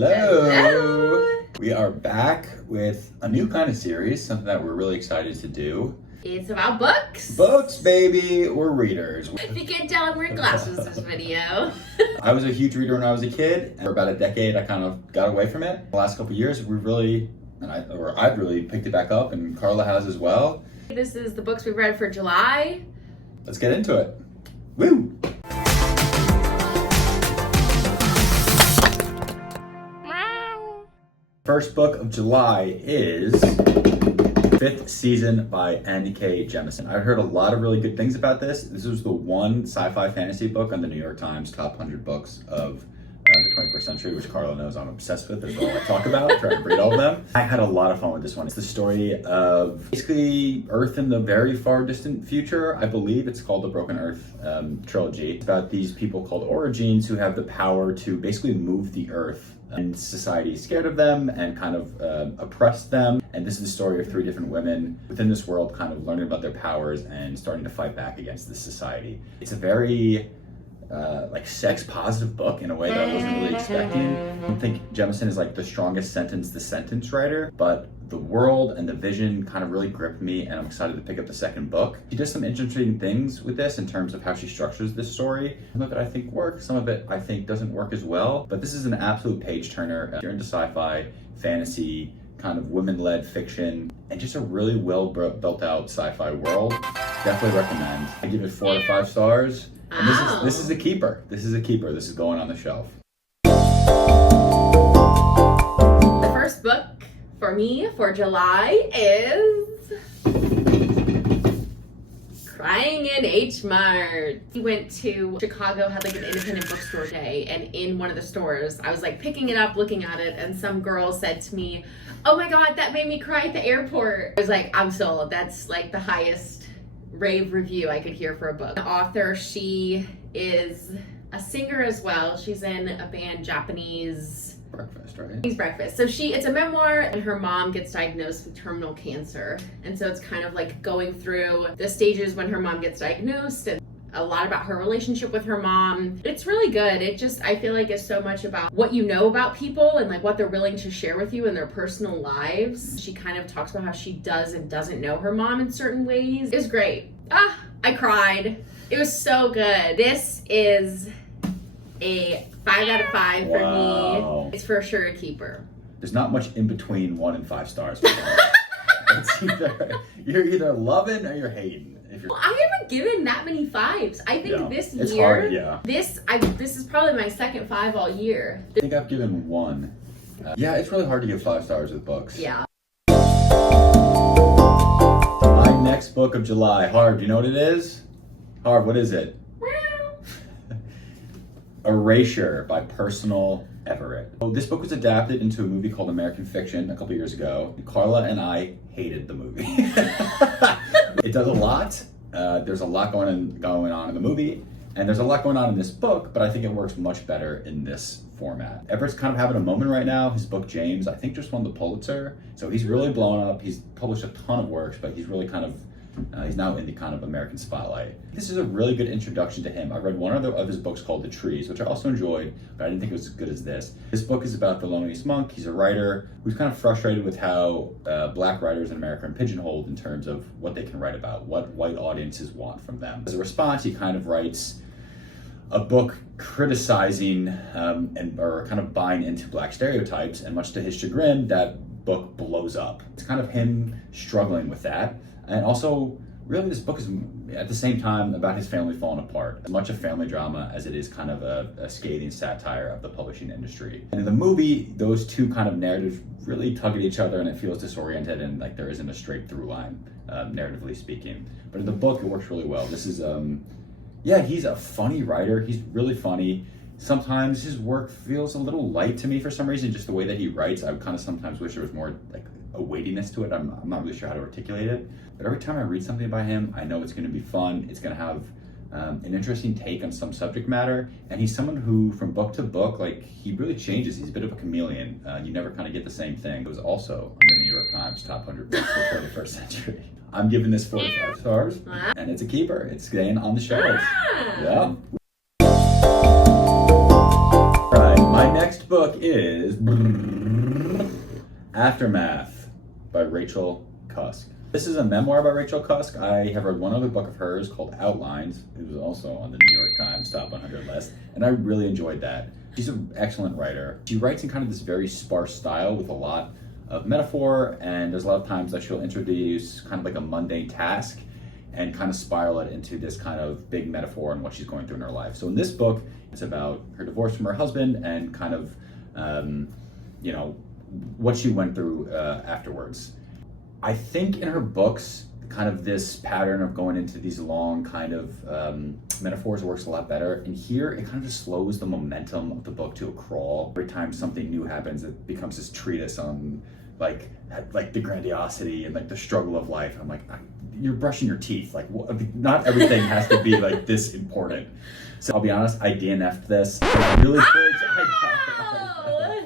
Hello. Hello. We are back with a new kind of series, something that we're really excited to do. It's about books. Books, baby. We're readers. If you can't tell, I'm wearing glasses this video. I was a huge reader when I was a kid, and for about a decade, I kind of got away from it. The last couple of years, I've really picked it back up, and Carla has as well. This is the books we've read for July. Let's get into it. Woo! First book of July is Fifth Season by Jemisin. I've heard a lot of really good things about this. This was the one sci-fi fantasy book on the New York Times top 100 books of the 21st century, which Carla knows I'm obsessed with. That's all I talk about, try to read all of them. I had a lot of fun with this one. It's the story of basically Earth in the very far distant future. I believe it's called the Broken Earth trilogy. It's about these people called Origines who have the power to basically move the Earth, and society is scared of them and kind of oppressed them. And this is the story of three different women within this world kind of learning about their powers and starting to fight back against this society. It's a very like sex positive book in a way that I wasn't really expecting. I don't think Jemisin is like the strongest sentence writer, but the world and the vision kind of really gripped me, and I'm excited to pick up the second book. She does some interesting things with this in terms of how she structures this story. Some of it I think works, some of it I think doesn't work as well, but this is an absolute page turner. If you're into sci-fi, fantasy, kind of women-led fiction, and just a really well built out sci-fi world, definitely recommend. I give it 4 to 5 stars. And this is a keeper. This is a keeper. This is going on the shelf. The first book for me for July is Crying in H Mart. We went to Chicago, had like an independent bookstore day, and in one of the stores, I was like picking it up, looking at it, and some girl said to me, "Oh my God, that made me cry at the airport." I was like, I'm sold. That's like the highest rave review I could hear for a book. The author, she is a singer as well. She's in a band, Japanese Breakfast, right? Breakfast. So it's a memoir, and her mom gets diagnosed with terminal cancer. And so it's kind of like going through the stages when her mom gets diagnosed and a lot about her relationship with her mom. It's really good. It just, I feel like, is so much about what you know about people and like what they're willing to share with you in their personal lives. She kind of talks about how she does and doesn't know her mom in certain ways. It was great. I cried. It was so good. This is a 5 out of 5 for me. It's for sure a keeper. There's not much in between 1 and 5 stars. It's you're either loving or you're hating. Well, I haven't given that many 5s. I think this year, it's hard, yeah. This is probably my second 5 all year. I think I've given 1. Yeah, it's really hard to give 5 stars with books. Yeah. My next book of July, Harv, do you know what it is? Harv, what is it? Erasure by Percival Everett. So this book was adapted into a movie called American Fiction a couple years ago. Carla and I hated the movie. It does a lot. There's a lot going on in the movie, and there's a lot going on in this book, but I think it works much better in this format. Everett's kind of having a moment right now. His book, James, I think just won the Pulitzer. So he's really blown up. He's published a ton of works, but he's really kind of he's now in the kind of American spotlight. This is a really good introduction to him. I read one of his books called The Trees, which I also enjoyed, but I didn't think it was as good as this. This book is about the loneliest monk. He's a writer who's kind of frustrated with how black writers in America are pigeonholed in terms of what they can write about, what white audiences want from them. As a response, he kind of writes a book criticizing or kind of buying into black stereotypes, and much to his chagrin, that book blows up. It's kind of him struggling with that. And also, really, this book is at the same time about his family falling apart. As much a family drama as it is kind of a scathing satire of the publishing industry. And in the movie, those two kind of narratives really tug at each other, and it feels disoriented, and like there isn't a straight through line, narratively speaking. But in the book, it works really well. This is, he's a funny writer. He's really funny. Sometimes his work feels a little light to me for some reason, just the way that he writes. I kind of sometimes wish there was more like a weightiness to it. I'm not really sure how to articulate it, but every time I read something by him, I know it's going to be fun. It's going to have an interesting take on some subject matter, and he's someone who, from book to book, like he really changes. He's a bit of a chameleon. You never kind of get the same thing. It was also on the New York Times top 100 books for the 21st century. I'm giving this 4 to 5 stars, and it's a keeper. It's staying on the shelves. Yeah. All right, my next next book is Aftermath by Rachel Cusk. This is a memoir by Rachel Cusk. I have read one other book of hers called Outlines. It was also on the New York Times Top 100 list, and I really enjoyed that. She's an excellent writer. She writes in kind of this very sparse style with a lot of metaphor, and there's a lot of times that she'll introduce kind of like a mundane task and kind of spiral it into this kind of big metaphor on what she's going through in her life. So in this book, it's about her divorce from her husband and kind of, what she went through afterwards. I think in her books, kind of this pattern of going into these long kind of metaphors works a lot better. And here, it kind of just slows the momentum of the book to a crawl. Every time something new happens, it becomes this treatise on like the grandiosity and like the struggle of life. I'm like, you're brushing your teeth. Like, not everything has to be like this important. So I'll be honest, I DNF'd this. I really So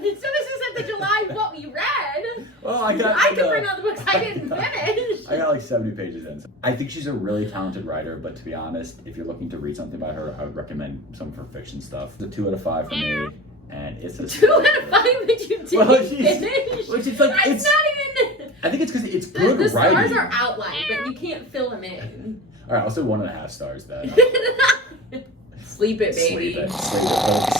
this isn't the July what we read. Well, I could bring all the books I didn't finish. I got like 70 pages in. I think she's a really talented writer, but to be honest, if you're looking to read something by her, I would recommend some of her fiction stuff. It's a 2 out of 5 for me, and it's a 2 out of 5 that you didn't finish. Which is like, it's not even. I think it's because it's good the writing. The stars are outlined, but you can't fill them in. All right, I'll say 1.5 stars then. Sleep it, baby. Sleep it, folks.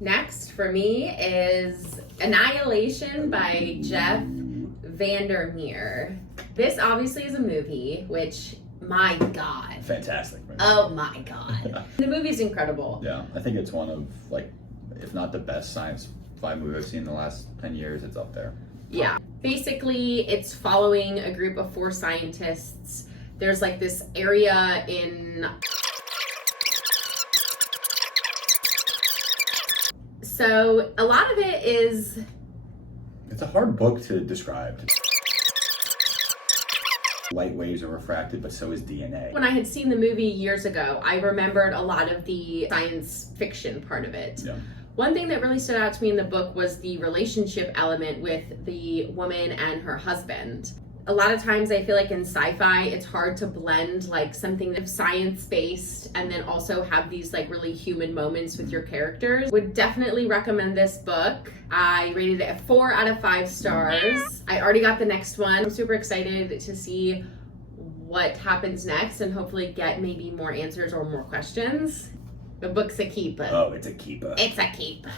Next for me is Annihilation by Jeff VanderMeer. This obviously is a movie, which, my God. Fantastic. Right? Oh my God. The movie's incredible. Yeah, I think it's one of, like, if not the best science fi movie I've seen in the last 10 years, it's up there. Yeah. Basically, it's following a group of 4 scientists. There's like this area in... So a lot of it is... It's a hard book to describe. Light waves are refracted, but so is DNA. When I had seen the movie years ago, I remembered a lot of the science fiction part of it. Yeah. One thing that really stood out to me in the book was the relationship element with the woman and her husband. A lot of times I feel like in sci-fi, it's hard to blend like something that's science-based and then also have these like really human moments with your characters. Would definitely recommend this book. I rated it at 4 out of 5 stars. I already got the next one. I'm super excited to see what happens next and hopefully get maybe more answers or more questions. The book's a keeper. Oh, it's a keeper. It's a keeper.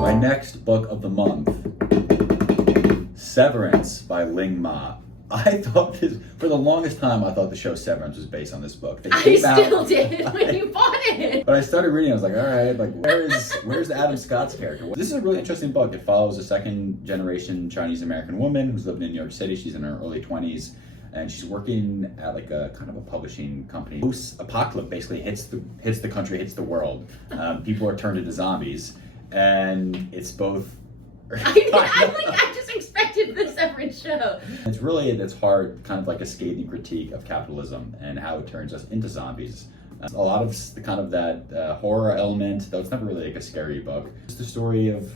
My next book of the month, Severance by Ling Ma. I thought this, for the longest time, I thought the show Severance was based on this book. I still did when you bought it. But I started reading, I was like, all right, like, where's Adam Scott's character? This is a really interesting book. It follows a second-generation Chinese-American woman who's living in New York City. She's in her early 20s. And she's working at like a kind of a publishing company. Post-apocalypse basically hits the country, hits the world. People are turned into zombies. And it's both... I just expected the Severance show. It's hard, kind of like a scathing critique of capitalism and how it turns us into zombies. A lot of the kind of that horror element, though it's never really like a scary book. It's the story of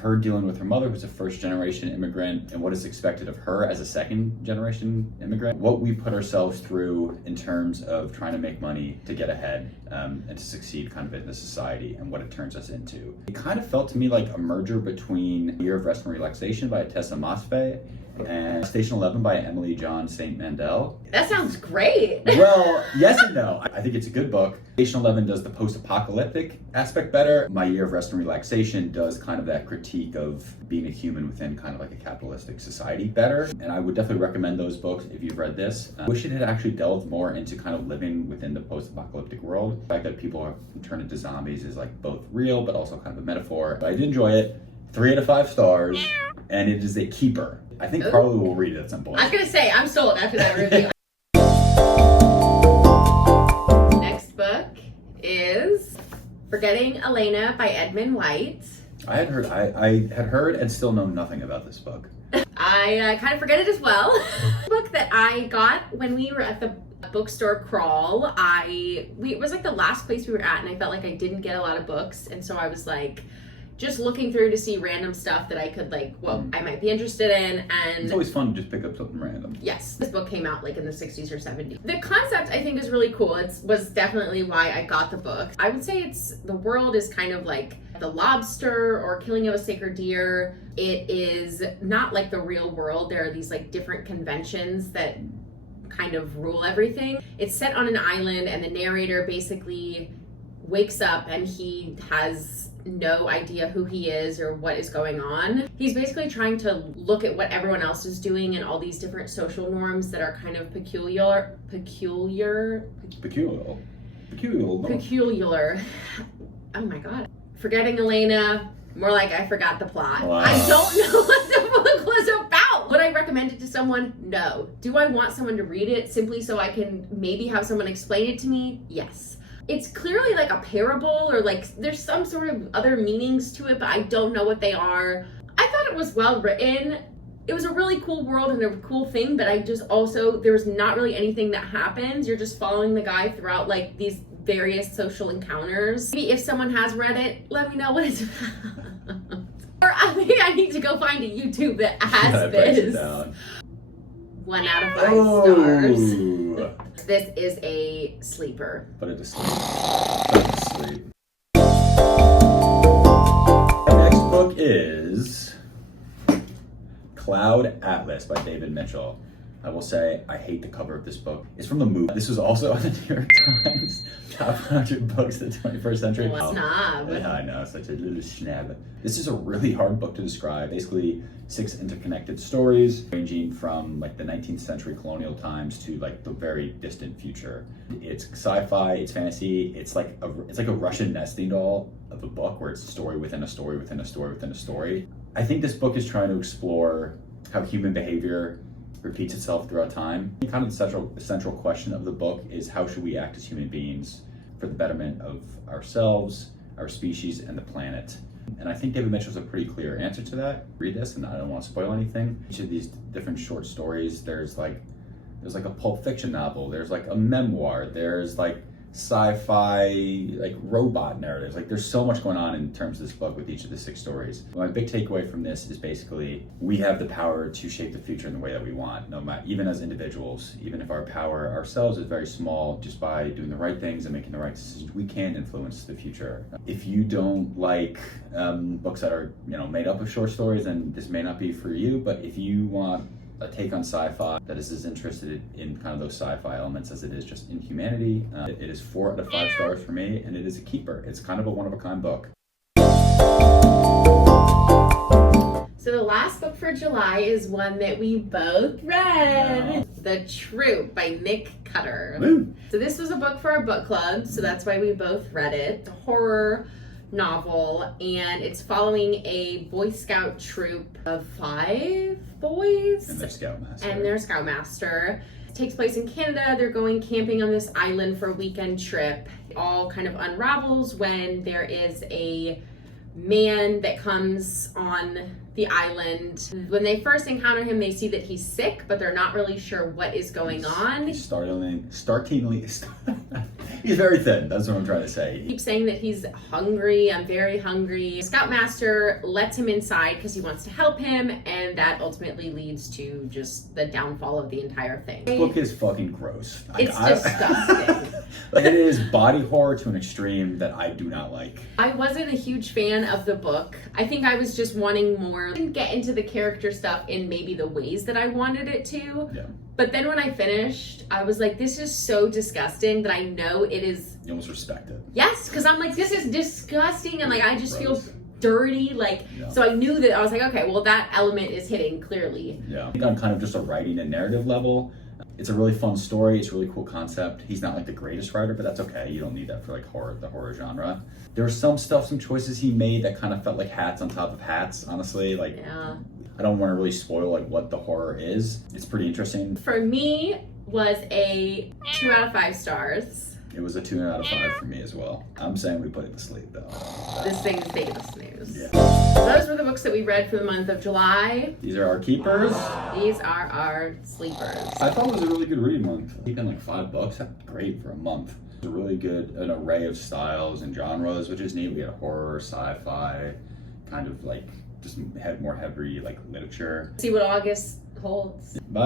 her dealing with her mother, who's a first-generation immigrant, and what is expected of her as a second-generation immigrant. What we put ourselves through in terms of trying to make money to get ahead and to succeed kind of in this society and what it turns us into. It kind of felt to me like a merger between Year of Rest and Relaxation by Tessa Mosfe and Station 11 by Emily John St. Mandel. That sounds great. Well, yes and no. I think it's a good book. Station 11 does the post-apocalyptic aspect better. My Year of Rest and Relaxation does kind of that critique of being a human within kind of like a capitalistic society better. And I would definitely recommend those books if you've read this. I wish it had actually delved more into kind of living within the post-apocalyptic world. The fact that people are turned into zombies is like both real, but also kind of a metaphor. But I did enjoy it. 3 out of 5 stars. And it is a keeper. I think Carla will read it at some point. I was going to say, I'm sold after that review. Next book is Forgetting Elena by Edmund White. I had heard and still know nothing about this book. I kind of forget it as well. Book that I got when we were at the bookstore crawl. It was like the last place we were at, and I felt like I didn't get a lot of books, and so I was like, just looking through to see random stuff that I could I might be interested in. And it's always fun to just pick up something random. Yes, this book came out like in the 60s or 70s. The concept I think is really cool. It was definitely why I got the book. I would say the world is kind of like the lobster or killing of a sacred deer. It is not like the real world. There are these like different conventions that kind of rule everything. It's set on an island, and the narrator basically wakes up and he has no idea who he is or what is going on. He's basically trying to look at what everyone else is doing and all these different social norms that are kind of peculiar. Oh my god. Forgetting Elena, more like I forgot the plot. Wow. I don't know what the book was about. Would I recommend it to someone? No. Do I want someone to read it simply so I can maybe have someone explain it to me? Yes. It's clearly like a parable, or like there's some sort of other meanings to it, but I don't know what they are. I thought it was well written. It was a really cool world and a cool thing, but I just also, there's not really anything that happens. You're just following the guy throughout like these various social encounters. Maybe if someone has read it, let me know what it's about. Or maybe I need to go find a YouTube that has this. 1 out of 5 stars. This is a sleeper. Put it to sleep. Put it to sleep. Our next book is Cloud Atlas by David Mitchell. I will say, I hate the cover of this book. It's from the movie. This was also on the New York Times top 100 books of the 21st century. Snob. Yeah, I know, such a little schnab. This is a really hard book to describe. Basically, 6 interconnected stories ranging from like the 19th century colonial times to like the very distant future. It's sci-fi, it's fantasy, it's like a Russian nesting doll of a book where it's a story within a story within a story within a story. I think this book is trying to explore how human behavior repeats itself throughout time. Kind of the central question of the book is, how should we act as human beings for the betterment of ourselves, our species, and the planet? And I think David Mitchell's a pretty clear answer to that. Read this, and I don't want to spoil anything. Each of these different short stories, there's like a Pulp Fiction novel, there's like a memoir, there's like sci-fi, like robot narratives. Like there's so much going on in terms of this book with each of the 6 stories. My big takeaway from this is basically we have the power to shape the future in the way that we want, no matter, even as individuals, even if our power ourselves is very small, just by doing the right things and making the right decisions, we can influence the future. If you don't like books that are made up of short stories, then this may not be for you. But if you want a take on sci-fi that is as interested in kind of those sci-fi elements as it is just in humanity, it is 4 out of 5 stars for me, and it is a keeper. It's kind of a one-of-a-kind book. So the last book for July is one that we both read. The Troop by Nick Cutter. Woo. So this was a book for our book club, so that's why we both read it. It's a horror novel, and it's following a Boy Scout troop of 5 boys And their scoutmaster. It takes place in Canada. They're going camping on this island for a weekend trip. It all kind of unravels when there is a man that comes on the island. When they first encounter him, they see that he's sick, but they're not really sure what is going on. He's he's very thin, that's what I'm trying to say. He keeps saying that he's hungry, I'm very hungry. Scoutmaster lets him inside because he wants to help him, and that ultimately leads to just the downfall of the entire thing. This book is fucking gross. It's disgusting. It is body horror to an extreme that I do not like. I wasn't a huge fan of the book. I think I was just wanting more. I didn't get into the character stuff in maybe the ways that I wanted it to. Yeah. But then when I finished, I was like, this is so disgusting that I know it is. You almost respect it. Yes, because I'm like, this is disgusting, and like I just feel dirty. Yeah. So I knew that I was like, okay, well that element is hitting clearly. Yeah. I think on kind of just a writing and narrative level, it's a really fun story. It's a really cool concept. He's not like the greatest writer, but that's okay. You don't need that for like the horror genre. There was some choices he made that kind of felt like hats on top of hats, honestly. Yeah. I don't want to really spoil like what the horror is. It's pretty interesting. For me, was a 2 out of 5 stars. It was a 2 out of 5 for me as well. I'm saying we put it to sleep though. This thing is taking a snooze. Yeah. Those were the books that we read for the month of July. These are our keepers. These are our sleepers. I thought it was a really good reading month. Keeping like 5 books, that's great for a month. It's a really good an array of styles and genres, which is neat. We had horror, sci-fi, kind of like just had more heavy like literature. See what August holds. Bye.